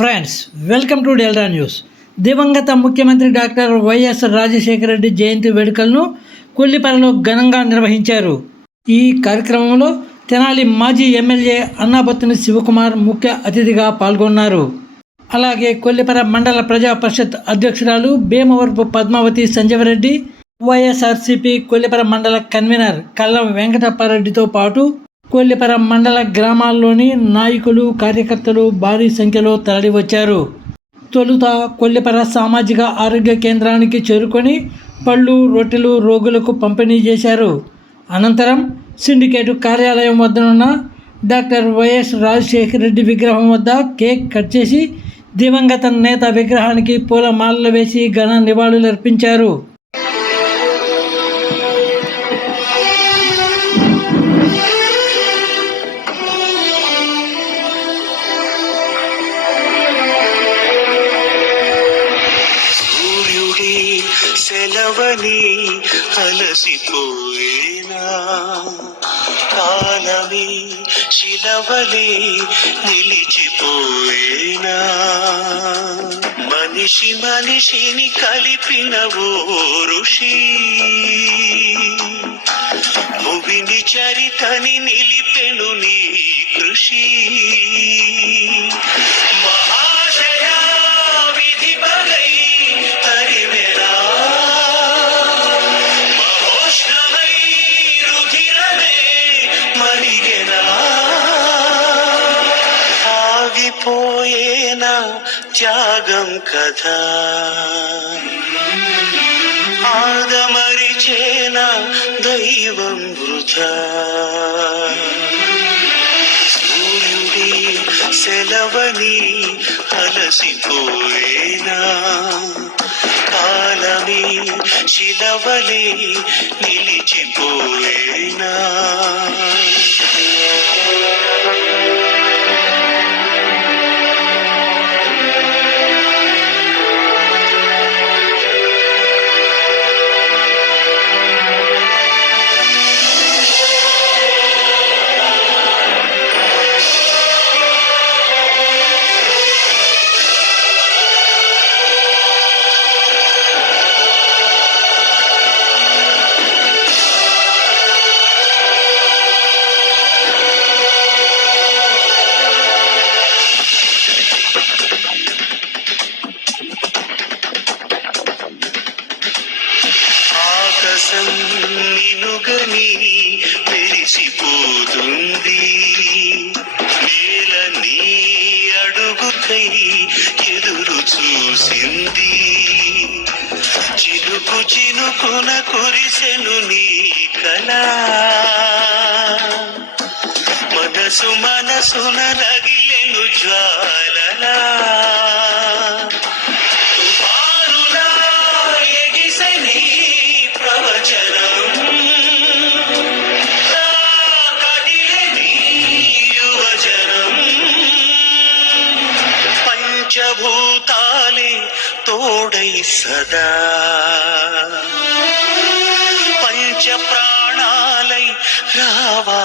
Friends, welcome to delta news. దివంగత ముఖ్యమంత్రి doctor YS Rajasekhara Reddy జయంతి వేడుకలను కొల్లిపరలో ఘనంగా నిర్వహించారు. ఈ కార్యక్రమంలో తెనాలి మాజీ ఎమ్మెల్యే అన్నాబత్తుని శివకుమార్ ముఖ్య అతిథిగా పాల్గొన్నారు. అలాగే కొల్లిపర మండల ప్రజా పరిషత్ అధ్యక్షురాలు భీమవరపు పద్మావతి సంజీవరెడ్డి, వైఎస్ఆర్సీపీ కొల్లిపర మండల కన్వీనర్ కల్లం వెంకటప్పారెడ్డితో పాటు కొల్లిపర మండల గ్రామాల్లోని నాయకులు, కార్యకర్తలు భారీ సంఖ్యలో తరలివచ్చారు. తొలుత కొల్లిపర సామాజిక ఆరోగ్య కేంద్రానికి చేరుకొని పళ్ళు, రొట్టెలు రోగులకు పంపిణీ చేశారు. అనంతరం సిండికేటు కార్యాలయం వద్దనున్న డాక్టర్ వైఎస్ రాజశేఖర రెడ్డి విగ్రహం వద్ద కేక్ కట్ చేసి దివంగత నేత విగ్రహానికి పూలమాలలు వేసి ఘన నివాళులర్పించారు. సెలవని అలసిపోయేనా, కాలమే శిలవలే నిలిచిపోయేనా, మనిషి మనిషిని కలిపిన ఓ ఋషి, భువిని చరితని నిలిపెను నీ కృషి. ఆగిపోయేనా త్యాగం కథ, ఆదమరిచేనా దైవం వృథా. సూర్యుడి సెలవని అలసిపోయేనా, కాలమే శిలవలే నిలిచిపోయేనా. నినుగని మెరిసిపోతుంది, నేల నీ అడుగుకై ఎదురు చూసింది. చినుకు చినుకున కురిసెను నీ కళ, మనసు మనసున రగిలెను జ్వాలలా. పంచభూతాలే తోడై సదా, పంచ ప్రాణాలై రావా